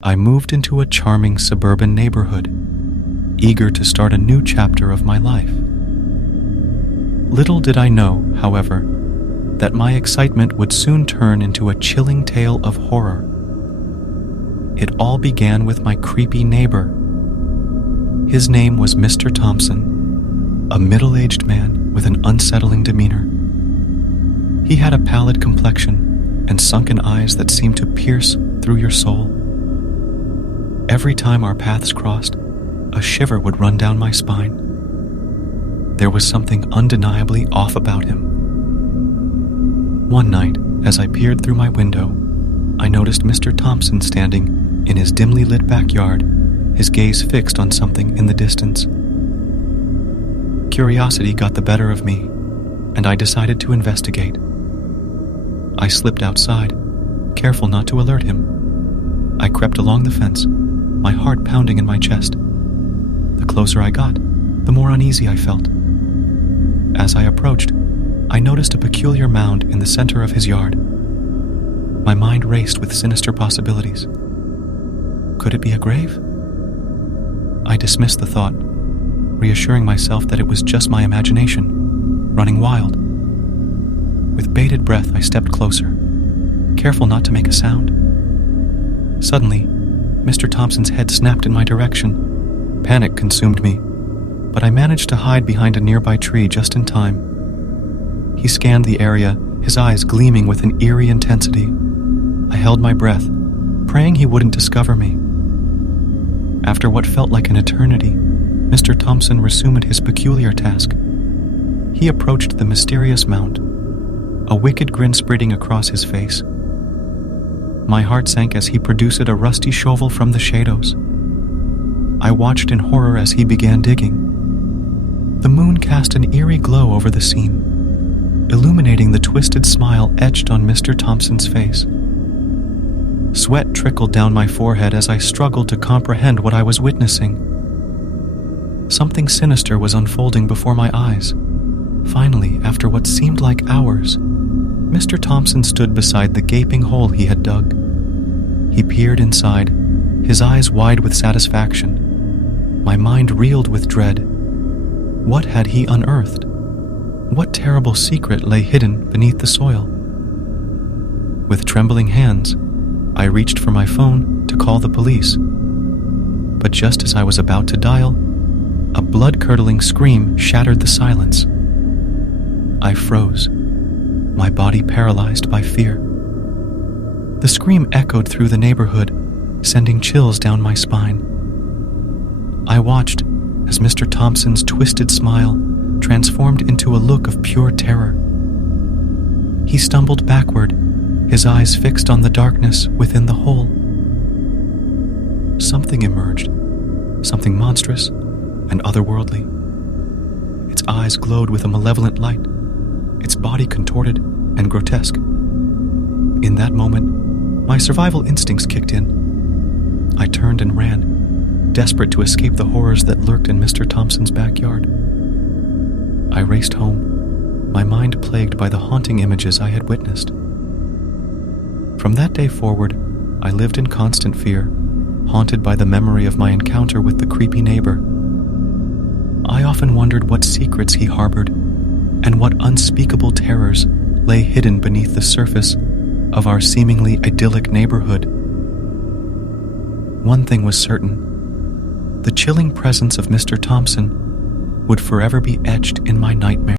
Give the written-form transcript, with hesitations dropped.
I moved into a charming suburban neighborhood, eager to start a new chapter of my life. Little did I know, however, that my excitement would soon turn into a chilling tale of horror. It all began with my creepy neighbor. His name was Mr. Thompson, a middle-aged man with an unsettling demeanor. He had a pallid complexion and sunken eyes that seemed to pierce through your soul. Every time our paths crossed, a shiver would run down my spine. There was something undeniably off about him. One night, as I peered through my window, I noticed Mr. Thompson standing in his dimly lit backyard, his gaze fixed on something in the distance. Curiosity got the better of me, and I decided to investigate. I slipped outside, careful not to alert him. I crept along the fence, my heart pounding in my chest. The closer I got, the more uneasy I felt. As I approached, I noticed a peculiar mound in the center of his yard. My mind raced with sinister possibilities. Could it be a grave? I dismissed the thought, reassuring myself that it was just my imagination, running wild. With bated breath, I stepped closer, careful not to make a sound. Suddenly, Mr. Thompson's head snapped in my direction. Panic consumed me, but I managed to hide behind a nearby tree just in time. He scanned the area, his eyes gleaming with an eerie intensity. I held my breath, praying he wouldn't discover me. After what felt like an eternity, Mr. Thompson resumed his peculiar task. He approached the mysterious mound, a wicked grin spreading across his face. My heart sank as he produced a rusty shovel from the shadows. I watched in horror as he began digging. The moon cast an eerie glow over the scene, illuminating the twisted smile etched on Mr. Thompson's face. Sweat trickled down my forehead as I struggled to comprehend what I was witnessing. Something sinister was unfolding before my eyes. Finally, after what seemed like hours, Mr. Thompson stood beside the gaping hole he had dug. He peered inside, his eyes wide with satisfaction. My mind reeled with dread. What had he unearthed? What terrible secret lay hidden beneath the soil? With trembling hands, I reached for my phone to call the police. But just as I was about to dial, a blood-curdling scream shattered the silence. I froze, my body paralyzed by fear. The scream echoed through the neighborhood, sending chills down my spine. I watched as Mr. Thompson's twisted smile transformed into a look of pure terror. He stumbled backward, his eyes fixed on the darkness within the hole. Something emerged, something monstrous and otherworldly. Its eyes glowed with a malevolent light, its body contorted and grotesque. In that moment, my survival instincts kicked in. I turned and ran, desperate to escape the horrors that lurked in Mr. Thompson's backyard. I raced home, my mind plagued by the haunting images I had witnessed. From that day forward, I lived in constant fear, haunted by the memory of my encounter with the creepy neighbor. I often wondered what secrets he harbored, and what unspeakable terrors lay hidden beneath the surface of our seemingly idyllic neighborhood. One thing was certain: the chilling presence of Mr. Thompson would forever be etched in my nightmare.